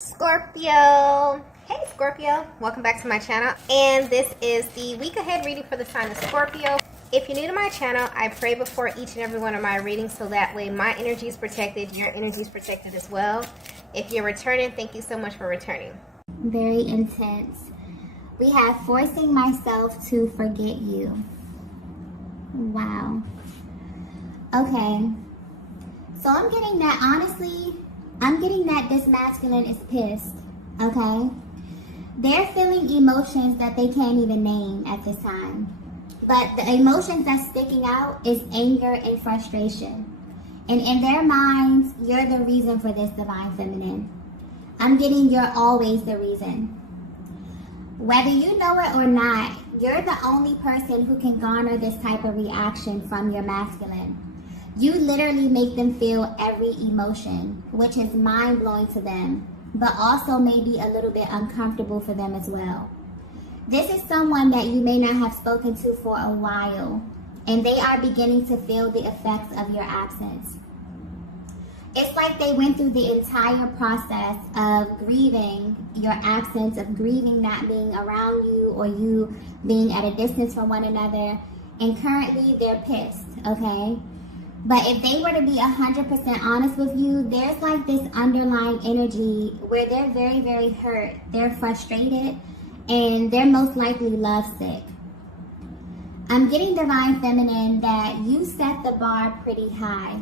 Scorpio. Hey Scorpio, welcome back to my channel, and this is the week ahead reading for the sign of Scorpio. If you're new to my channel, I pray before each and every one of my readings so that way my energy is protected, your energy is protected as well. If you're returning, thank you so much for returning. Very intense. We have forcing myself to forget you. Wow. Okay. So I'm getting that, honestly, I'm getting that this masculine is pissed. Okay? They're feeling emotions that they can't even name at this time. But the emotions that's sticking out is anger and frustration. And in their minds, you're the reason for this divine feminine. I'm getting you're always the reason. Whether you know it or not, you're the only person who can garner this type of reaction from your masculine. You literally make them feel every emotion, which is mind-blowing to them, but also maybe a little bit uncomfortable for them as well. This is someone that you may not have spoken to for a while, and they are beginning to feel the effects of your absence. It's like they went through the entire process of grieving your absence, of grieving not being around you or you being at a distance from one another, and currently they're pissed, okay? But if they were to be 100% honest with you, there's like this underlying energy where they're very, very hurt, they're frustrated, and they're most likely lovesick. I'm getting divine feminine that you set the bar pretty high.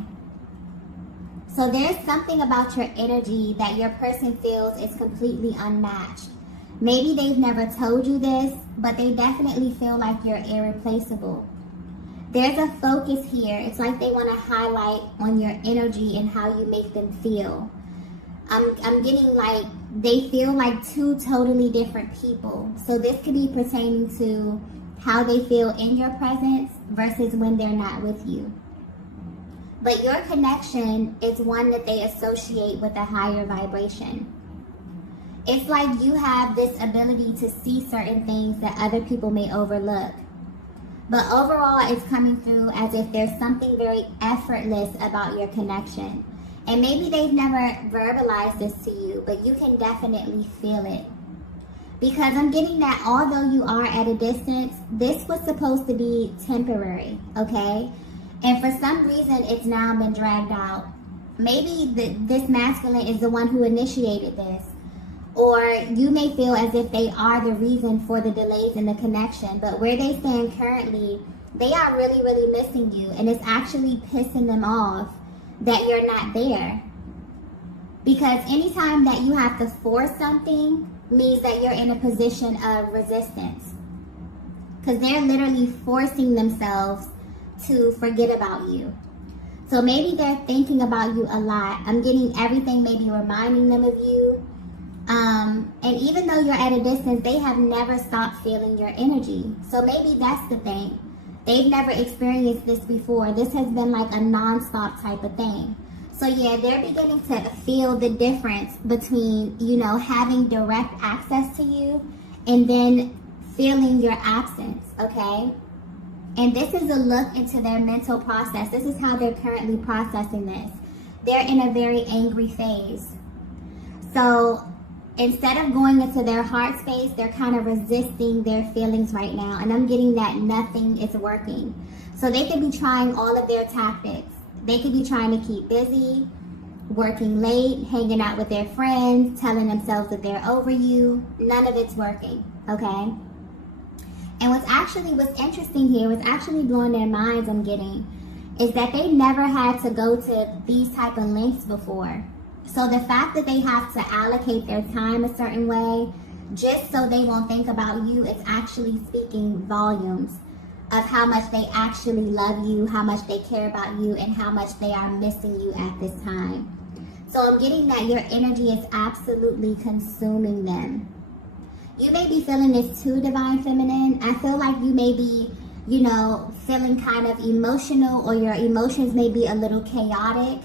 So there's something about your energy that your person feels is completely unmatched. Maybe they've never told you this, but they definitely feel like you're irreplaceable. There's a focus here. It's like they want to highlight on your energy and how you make them feel. I'm getting like they feel like two totally different people. So this could be pertaining to how they feel in your presence versus when they're not with you. But your connection is one that they associate with a higher vibration. It's like you have this ability to see certain things that other people may overlook. But overall, it's coming through as if there's something very effortless about your connection. And maybe they've never verbalized this to you, but you can definitely feel it. Because I'm getting that although you are at a distance, this was supposed to be temporary, okay? And for some reason, it's now been dragged out. Maybe this masculine is the one who initiated this. Or you may feel as if they are the reason for the delays in the connection. But where they stand currently, they are really, really missing you. And it's actually pissing them off that you're not there. Because anytime that you have to force something means that you're in a position of resistance. Because they're literally forcing themselves to forget about you. So maybe they're thinking about you a lot. I'm getting everything maybe reminding them of you. And even though you're at a distance, they have never stopped feeling your energy. So maybe that's the thing. They've never experienced this before. This has been like a non-stop type of thing. So yeah, they're beginning to feel the difference between, you know, having direct access to you and then feeling your absence, okay? And this is a look into their mental process. This is how they're currently processing this. They're in a very angry phase. So instead of going into their heart space, they're kind of resisting their feelings right now. And I'm getting that nothing is working. So they could be trying all of their tactics. They could be trying to keep busy, working late, hanging out with their friends, telling themselves that they're over you. None of it's working, okay? And what's interesting here, what's actually blowing their minds, I'm getting, is that they never had to go to these type of lengths before. So the fact that they have to allocate their time a certain way just so they won't think about you, it's actually speaking volumes of how much they actually love you, how much they care about you, and how much they are missing you at this time. So I'm getting that your energy is absolutely consuming them. You may be feeling this too, Divine Feminine. I feel like you may be, you know, feeling kind of emotional, or your emotions may be a little chaotic.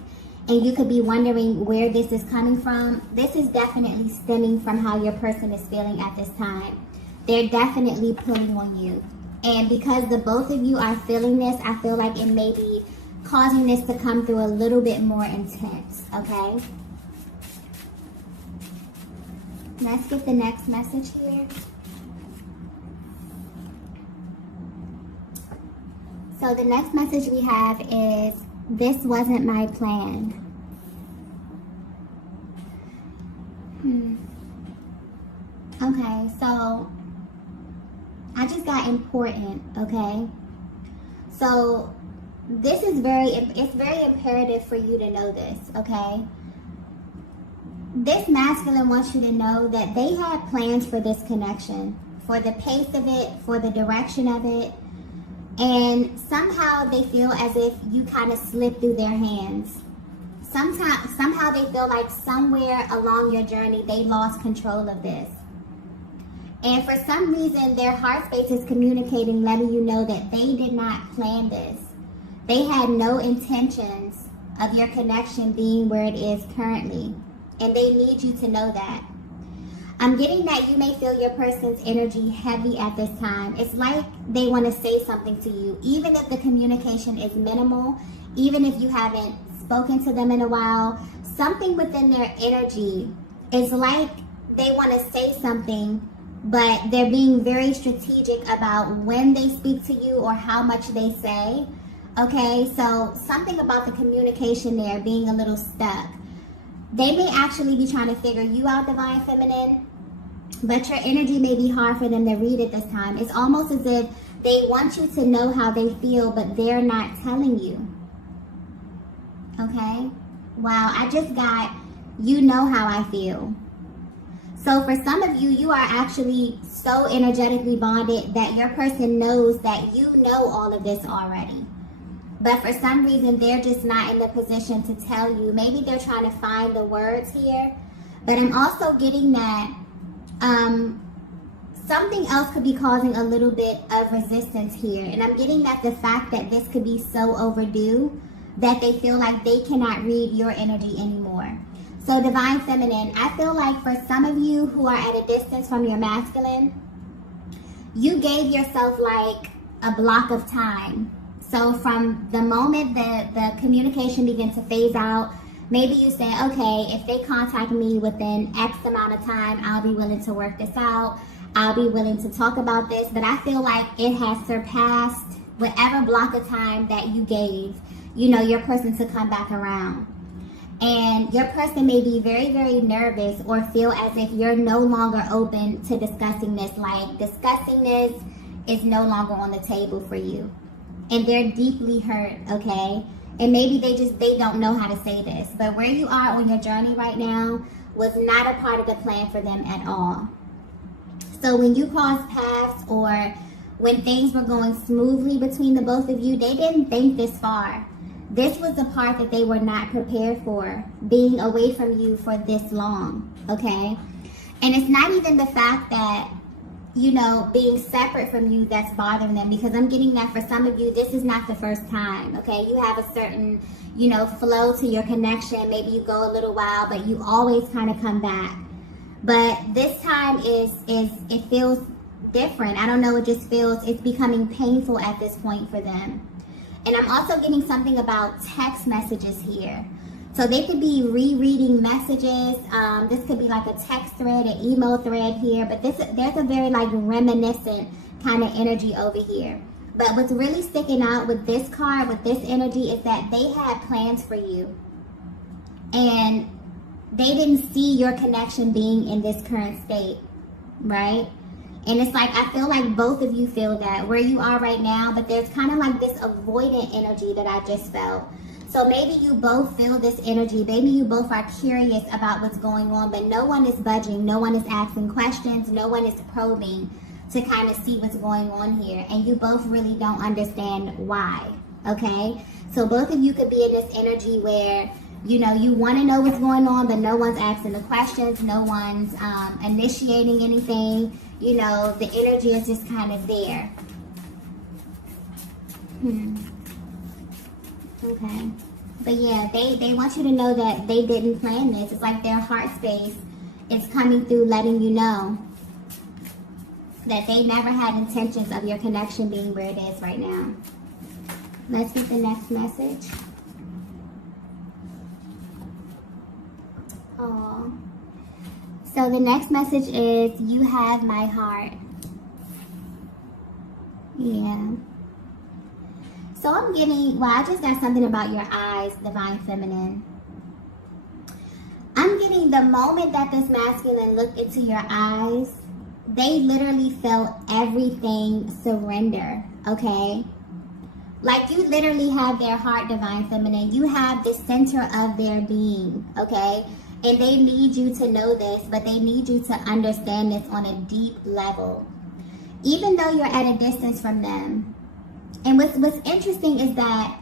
And you could be wondering where this is coming from. This is definitely stemming from how your person is feeling at this time. They're definitely pulling on you. And because the both of you are feeling this, I feel like it may be causing this to come through a little bit more intense, okay? Let's get the next message here. So the next message we have is, this wasn't my plan. Okay, so I just got important, okay? So this is it's very imperative for you to know this, okay? This masculine wants you to know that they had plans for this connection, for the pace of it, for the direction of it, and somehow they feel as if you kind of slipped through their hands. Somehow they feel like somewhere along your journey they lost control of this. And for some reason, their heart space is communicating, letting you know that they did not plan this. They had no intentions of your connection being where it is currently. And they need you to know that. I'm getting that you may feel your person's energy heavy at this time. It's like they want to say something to you, even if the communication is minimal, even if you haven't spoken to them in a while. Something within their energy is like they want to say something, but they're being very strategic about when they speak to you or how much they say. Okay, so something about the communication there being a little stuck. They may actually be trying to figure you out, Divine Feminine, but your energy may be hard for them to read at this time. It's almost as if they want you to know how they feel, but they're not telling you. Okay? Wow, I just got, you know how I feel. So for some of you, you are actually so energetically bonded that your person knows that you know all of this already. But for some reason, they're just not in the position to tell you. Maybe they're trying to find the words here. But I'm also getting that something else could be causing a little bit of resistance here. And I'm getting that the fact that this could be so overdue that they feel like they cannot read your energy anymore. So Divine Feminine, I feel like for some of you who are at a distance from your masculine, you gave yourself like a block of time. So from the moment that the communication begins to phase out, maybe you say, okay, if they contact me within X amount of time, I'll be willing to work this out. I'll be willing to talk about this. But I feel like it has surpassed whatever block of time that you gave, you know, your person to come back around. And your person may be very, very nervous or feel as if you're no longer open to discussing this. Like discussing this is no longer on the table for you. And they're deeply hurt, okay? And maybe they don't know how to say this. But where you are on your journey right now was not a part of the plan for them at all. So when you crossed paths or when things were going smoothly between the both of you, they didn't think this far. This was the part that they were not prepared for, being away from you for this long, okay? And it's not even the fact that, you know, being separate from you that's bothering them, because I'm getting that for some of you, this is not the first time, okay? You have a certain, you know, flow to your connection. Maybe you go a little while, but you always kind of come back. But this time it feels different. I don't know, it just feels, it's becoming painful at this point for them. And I'm also getting something about text messages here. So they could be rereading messages. This could be like a text thread, an email thread here. But there's a very like reminiscent kind of energy over here. But what's really sticking out with this card, with this energy, is that they had plans for you. And they didn't see your connection being in this current state, right? And it's like, I feel like both of you feel that where you are right now, but there's kind of like this avoidant energy that I just felt. So maybe you both feel this energy. Maybe you both are curious about what's going on, but no one is budging. No one is asking questions. No one is probing to kind of see what's going on here. And you both really don't understand why, okay? So both of you could be in this energy where, you know, you want to know what's going on, but no one's asking the questions. No one's initiating anything. You know, the energy is just kind of there. Okay. But yeah, they want you to know that they didn't plan this. It's like their heart space is coming through, letting you know that they never had intentions of your connection being where it is right now. Let's get the next message. So the next message is, you have my heart. Yeah. So I'm getting, well, I just got something about your eyes, Divine Feminine. I'm getting the moment that this masculine looked into your eyes, they literally felt everything surrender, okay? Like, you literally have their heart, Divine Feminine. You have the center of their being, okay? And they need you to know this, but they need you to understand this on a deep level. Even though you're at a distance from them. And what's interesting is that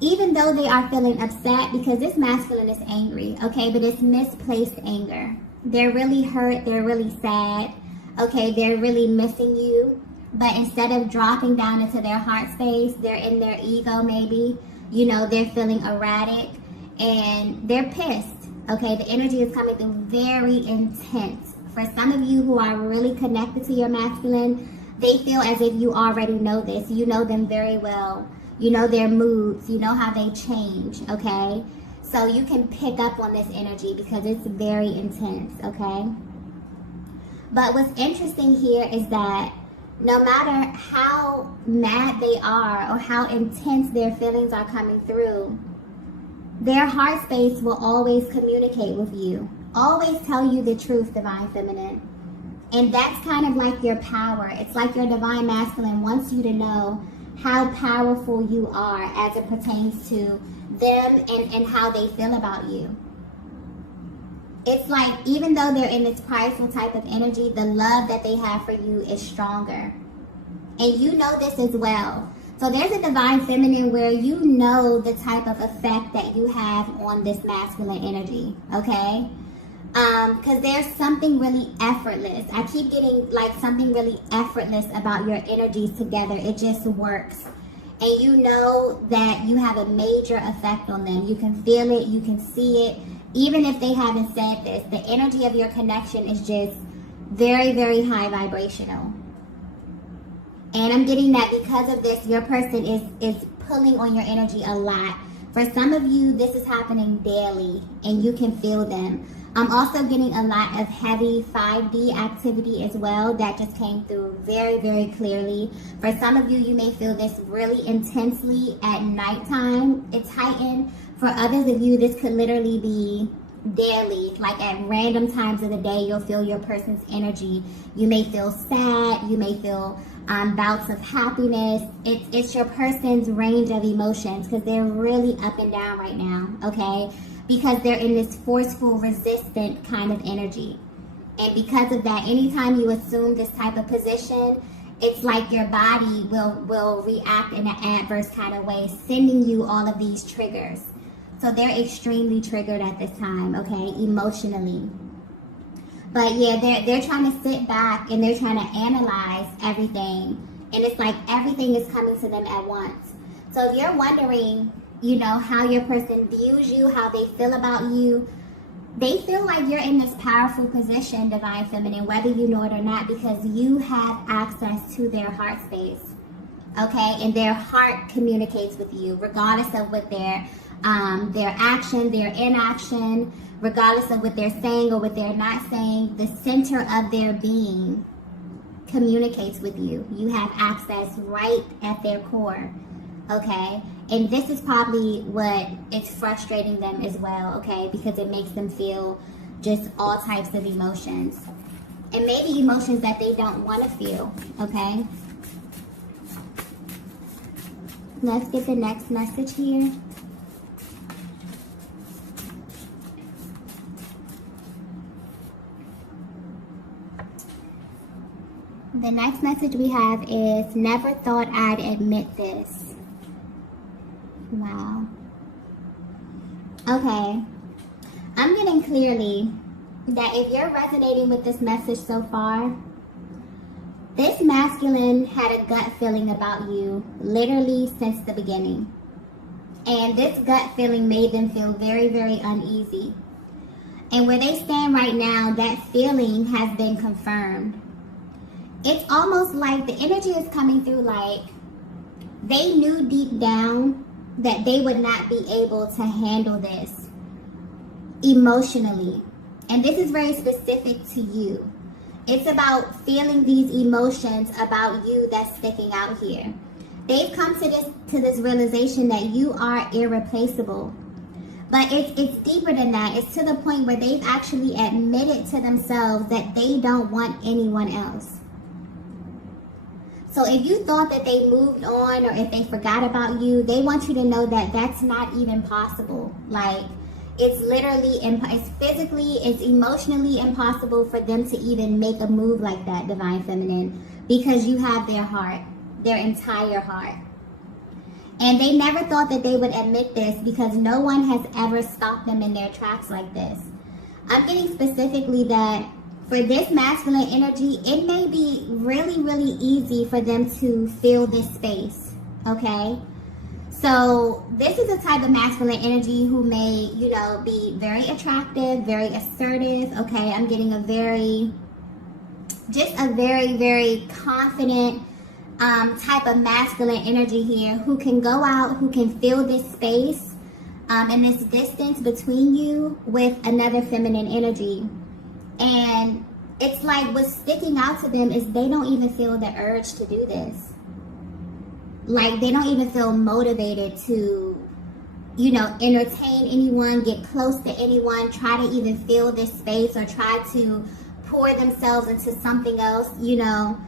even though they are feeling upset, because this masculine is angry, okay, but it's misplaced anger. They're really hurt, they're really sad, okay, they're really missing you. But instead of dropping down into their heart space, they're in their ego maybe. You know, they're feeling erratic and they're pissed, okay? The energy is coming through very intense. For some of you who are really connected to your masculine, they feel as if you already know this. You know them very well. You know their moods. You know how they change, okay? So you can pick up on this energy because it's very intense, okay? But what's interesting here is that no matter how mad they are or how intense their feelings are coming through, their heart space will always communicate with you. Always tell you the truth, Divine Feminine. And that's kind of like your power. It's like your Divine Masculine wants you to know how powerful you are as it pertains to them and how they feel about you. It's like, even though they're in this prideful type of energy, the love that they have for you is stronger. And you know this as well. So there's a Divine Feminine where you know the type of effect that you have on this masculine energy, okay? Because there's something really effortless. I keep getting like something really effortless about your energies together. It just works. And you know that you have a major effect on them. You can feel it. You can see it. Even if they haven't said this, the energy of your connection is just very, very high vibrational. And I'm getting that because of this, your person is pulling on your energy a lot. For some of you, this is happening daily and you can feel them. I'm also getting a lot of heavy 5D activity as well. That just came through very, very clearly. For some of you, you may feel this really intensely at nighttime. It's heightened. For others of you, this could literally be daily. Like at random times of the day, you'll feel your person's energy. You may feel sad. You may feel bouts of happiness. It's your person's range of emotions because they're really up and down right now, okay? Because they're in this forceful, resistant kind of energy. And because of that, anytime you assume this type of position, it's like your body will react in an adverse kind of way, sending you all of these triggers. So they're extremely triggered at this time, okay, emotionally. But yeah, they're trying to sit back and they're trying to analyze everything. And it's like everything is coming to them at once. So if you're wondering, you know, how your person views you, how they feel about you, they feel like you're in this powerful position, Divine Feminine, whether you know it or not, because you have access to their heart space, okay? And their heart communicates with you, regardless of what their action, their inaction, regardless of what they're saying or what they're not saying, the center of their being communicates with you. You have access right at their core, okay? And this is probably what is frustrating them as well, okay? Because it makes them feel just all types of emotions. And maybe emotions that they don't want to feel, okay? Let's get the next message here. The next message we have is, never thought I'd admit this. Wow. Okay. I'm getting clearly that if you're resonating with this message so far, this masculine had a gut feeling about you literally since the beginning. And this gut feeling made them feel very, very uneasy. And where they stand right now, that feeling has been confirmed. It's almost like the energy is coming through like they knew deep down that they would not be able to handle this emotionally. And this is very specific to you. It's about feeling these emotions about you that's sticking out here. They've come to this realization that you are irreplaceable. But it's deeper than that. It's to the point where they've actually admitted to themselves that they don't want anyone else. So if you thought that they moved on or if they forgot about you, they want you to know that that's not even possible. Like, it's literally, it's physically, it's emotionally impossible for them to even make a move like that, Divine Feminine, because you have their heart, their entire heart. And they never thought that they would admit this because no one has ever stopped them in their tracks like this. I'm getting specifically that for this masculine energy, it may be really, really easy for them to fill this space, okay? So this is a type of masculine energy who may, you know, be very attractive, very assertive, okay? I'm getting a very, very confident type of masculine energy here who can go out, who can fill this space and this distance between you with another feminine energy. And it's like what's sticking out to them is they don't even feel the urge to do this. Like, they don't even feel motivated to, you know, entertain anyone, get close to anyone, try to even fill this space or try to pour themselves into something else, you know.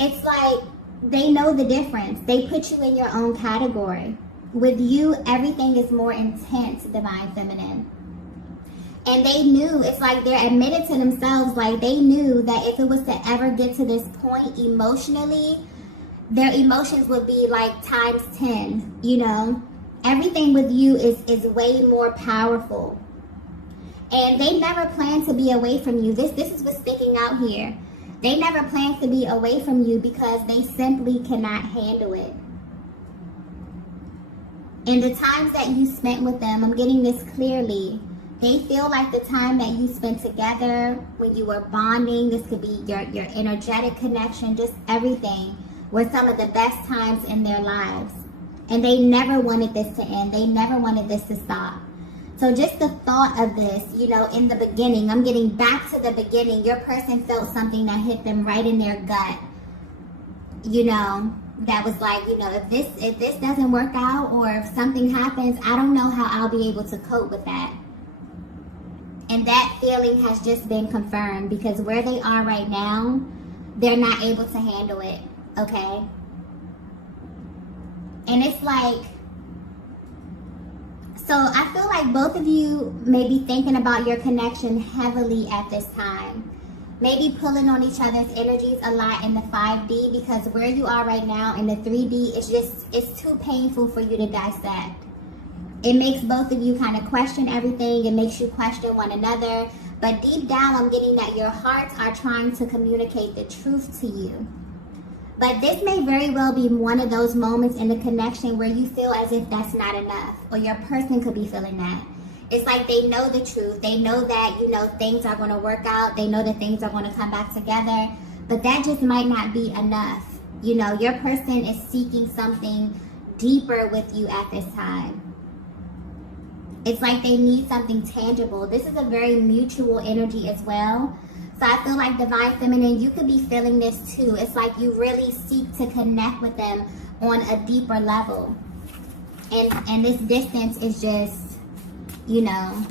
It's like they know the difference. They put you in your own category. With you, everything is more intense, Divine Feminine. And they knew, it's like they're admitted to themselves, like they knew that if it was to ever get to this point emotionally, their emotions would be like times 10, you know. Everything with you is way more powerful. And they never planned to be away from you. This is what's sticking out here. They never planned to be away from you because they simply cannot handle it. And the times that you spent with them, I'm getting this clearly. They feel like the time that you spent together, when you were bonding, this could be your energetic connection, just everything, were some of the best times in their lives. And they never wanted this to end. They never wanted this to stop. So just the thought of this, you know, in the beginning, I'm getting back to the beginning. Your person felt something that hit them right in their gut. You know, that was like, you know, if this doesn't work out or if something happens, I don't know how I'll be able to cope with that. And that feeling has just been confirmed because where they are right now, they're not able to handle it. Okay? And it's like, so I feel like both of you may be thinking about your connection heavily at this time. Maybe pulling on each other's energies a lot in the 5D because where you are right now in the 3D, it's too painful for you to dissect. It makes both of you kind of question everything. It makes you question one another. But deep down, I'm getting that your hearts are trying to communicate the truth to you. But this may very well be one of those moments in the connection where you feel as if that's not enough. Or your person could be feeling that. It's like they know the truth. They know that, you know, things are going to work out. They know that things are going to come back together. But that just might not be enough. You know, your person is seeking something deeper with you at this time. It's like they need something tangible. This is a very mutual energy as well. So I feel like Divine Feminine, you could be feeling this too. It's like you really seek to connect with them on a deeper level. And this distance is just, you know,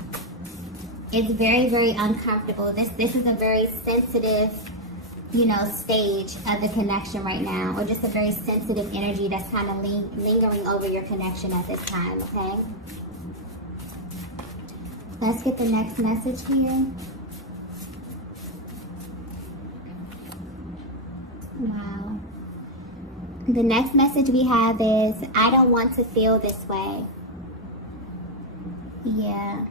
it's very, very uncomfortable. This is a very sensitive, you know, stage of the connection right now. Or just a very sensitive energy that's kind of lingering over your connection at this time, okay? Let's get the next message here. Wow. The next message we have is, I don't want to feel this way. Yeah.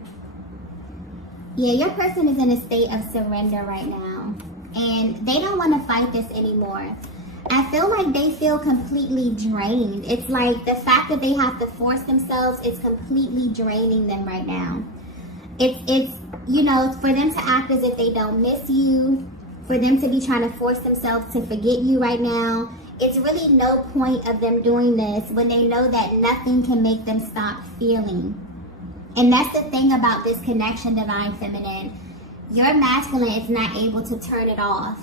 Yeah, your person is in a state of surrender right now. And they don't want to fight this anymore. I feel like they feel completely drained. It's like the fact that they have to force themselves is completely draining them right now. It's, you know, for them to act as if they don't miss you, for them to be trying to force themselves to forget you right now. It's really no point of them doing this when they know that nothing can make them stop feeling. And that's the thing about this connection, Divine Feminine. Your masculine is not able to turn it off.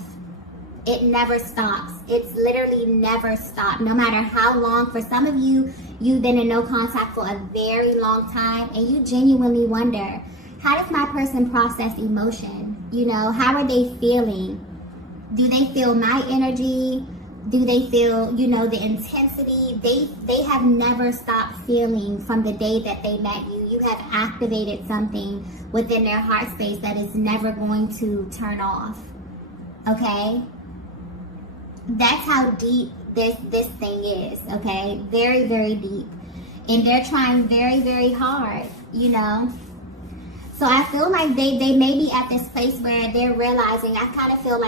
It never stops. It's literally never stopped. No matter how long. For some of you, you've been in no contact for a very long time, and you genuinely wonder, how does my person process emotion? You know, how are they feeling? Do they feel my energy? Do they feel, you know, the intensity? They have never stopped feeling from the day that they met you. You have activated something within their heart space that is never going to turn off. Okay? That's how deep this thing is, okay? Very, very deep. And they're trying very, very hard, you know? So I feel like they may be at this place where they're realizing, I kind of feel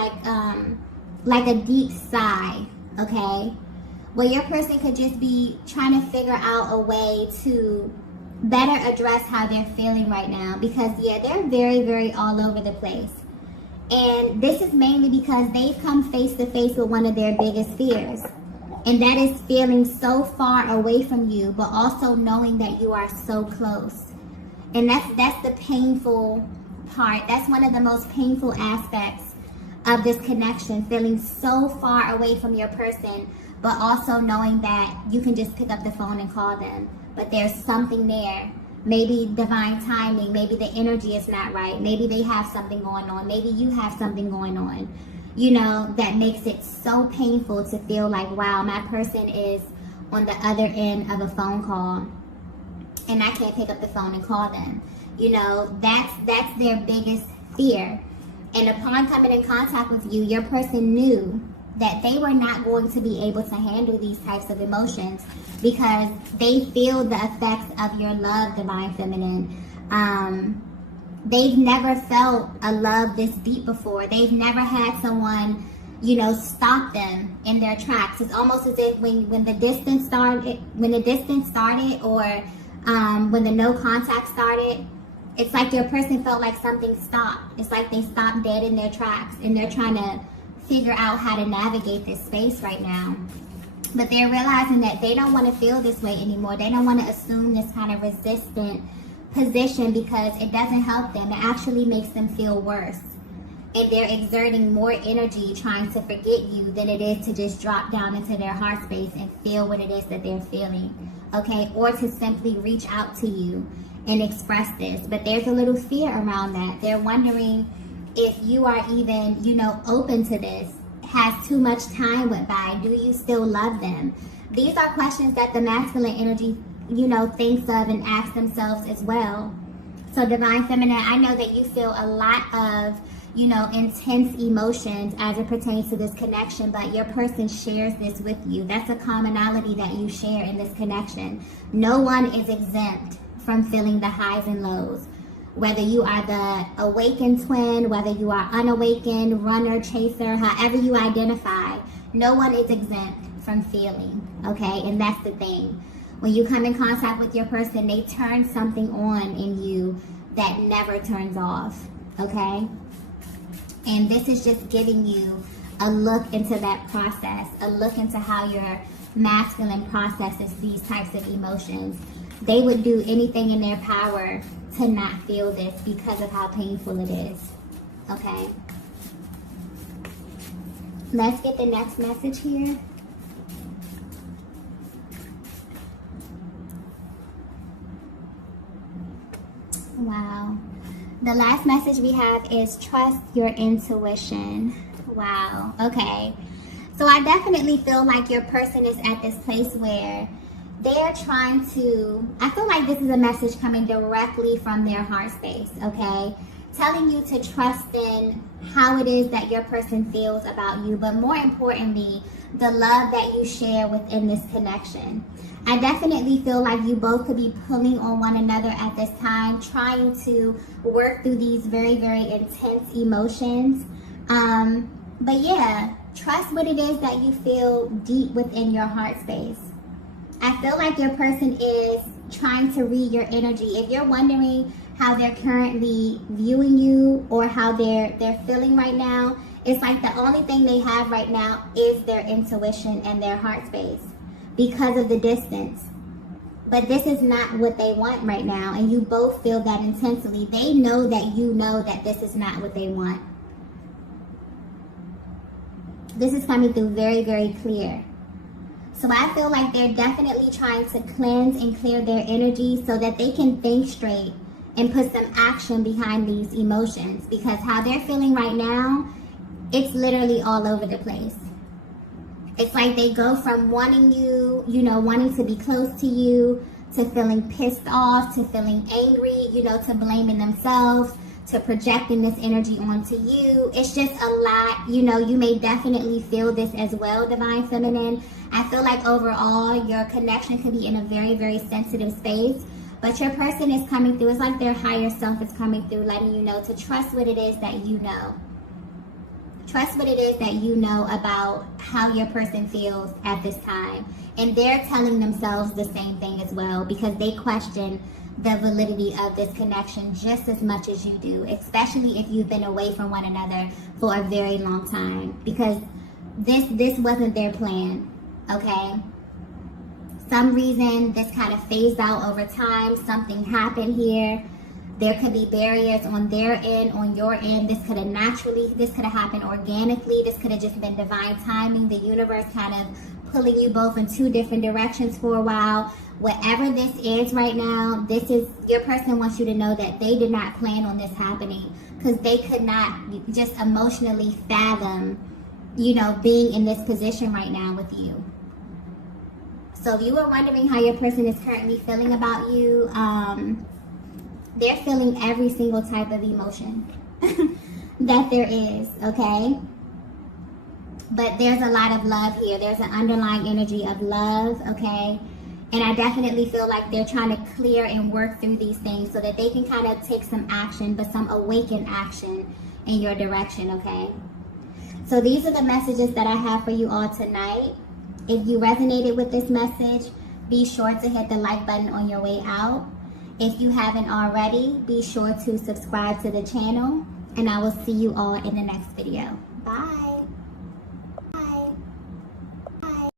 like a deep sigh, okay? Where your person could just be trying to figure out a way to better address how they're feeling right now. Because, yeah, they're very, very all over the place. And this is mainly because they've come face to face with one of their biggest fears. And that is feeling so far away from you, but also knowing that you are so close. And that's the painful part. That's one of the most painful aspects of this connection, feeling so far away from your person, but also knowing that you can just pick up the phone and call them. But there's something there. Maybe divine timing, maybe the energy is not right, maybe they have something going on, maybe you have something going on, you know, that makes it so painful to feel like, wow, my person is on the other end of a phone call and I can't pick up the phone and call them. You know, that's their biggest fear. And upon coming in contact with you, your person knew that they were not going to be able to handle these types of emotions because they feel the effects of your love, Divine Feminine. They've never felt a love this deep before. They've never had someone, you know, stop them in their tracks. It's almost as if when the distance started, or when the no contact started, it's like your person felt like something stopped. It's like they stopped dead in their tracks and they're trying to figure out how to navigate this space right now. But they're realizing that they don't want to feel this way anymore. They don't want to assume this kind of resistant position because it doesn't help them. It actually makes them feel worse. And they're exerting more energy trying to forget you than it is to just drop down into their heart space and feel what it is that they're feeling. Okay? Or to simply reach out to you and express this. But there's a little fear around that. They're wondering if you are even, you know, open to this. Has too much time went by? Do you still love them? These are questions that the masculine energy, you know, thinks of and asks themselves as well. So Divine Feminine, I know that you feel a lot of, you know, intense emotions as it pertains to this connection, but your person shares this with you. That's a commonality that you share in this connection. No one is exempt from feeling the highs and lows. Whether you are the awakened twin, whether you are unawakened, runner, chaser, however you identify, no one is exempt from feeling, okay? And that's the thing. When you come in contact with your person, they turn something on in you that never turns off, okay? And this is just giving you a look into that process, a look into how your masculine processes these types of emotions. They would do anything in their power to not feel this because of how painful it is, okay? Let's get the next message here. Wow. The last message we have is trust your intuition. Wow. Okay. So I definitely feel like your person is at this place where they're trying to, I feel like this is a message coming directly from their heart space, okay? Telling you to trust in how it is that your person feels about you, but more importantly, the love that you share within this connection. I definitely feel like you both could be pulling on one another at this time, trying to work through these very, very intense emotions. But yeah, trust what it is that you feel deep within your heart space. I feel like your person is trying to read your energy. If you're wondering how they're currently viewing you or how they're feeling right now, it's like the only thing they have right now is their intuition and their heart space because of the distance. But this is not what they want right now, and you both feel that intensely. They know that you know that this is not what they want. This is coming through very, very clear. So I feel like they're definitely trying to cleanse and clear their energy so that they can think straight and put some action behind these emotions. Because how they're feeling right now, it's literally all over the place. It's like they go from wanting you, wanting to be close to you, to feeling pissed off, to feeling angry, to blaming themselves, to projecting this energy onto you. It's just a lot. You may definitely feel this as well, Divine Feminine. I feel like overall your connection could be in a very, very sensitive space, but your person is coming through. It's like their higher self is coming through, letting you know to trust what it is that you know. Trust what it is that you know about how your person feels at this time. And they're telling themselves the same thing as well, because they question the validity of this connection just as much as you do, especially if you've been away from one another for a very long time, because this wasn't their plan, okay? Some reason this kind of phased out over time. Something happened here. There could be barriers on their end, on your end. This could have happened organically. This could have just been divine timing. The universe kind of pulling you both in two different directions for a while. Whatever this is right now, your person wants you to know that they did not plan on this happening, because they could not just emotionally fathom, being in this position right now with you. So if you were wondering how your person is currently feeling about you, they're feeling every single type of emotion that there is, okay? But there's a lot of love here. There's an underlying energy of love, okay? And I definitely feel like they're trying to clear and work through these things so that they can kind of take some action, but some awakened action in your direction, okay? So these are the messages that I have for you all tonight. If you resonated with this message, be sure to hit the like button on your way out. If you haven't already, be sure to subscribe to the channel, and I will see you all in the next video. Bye.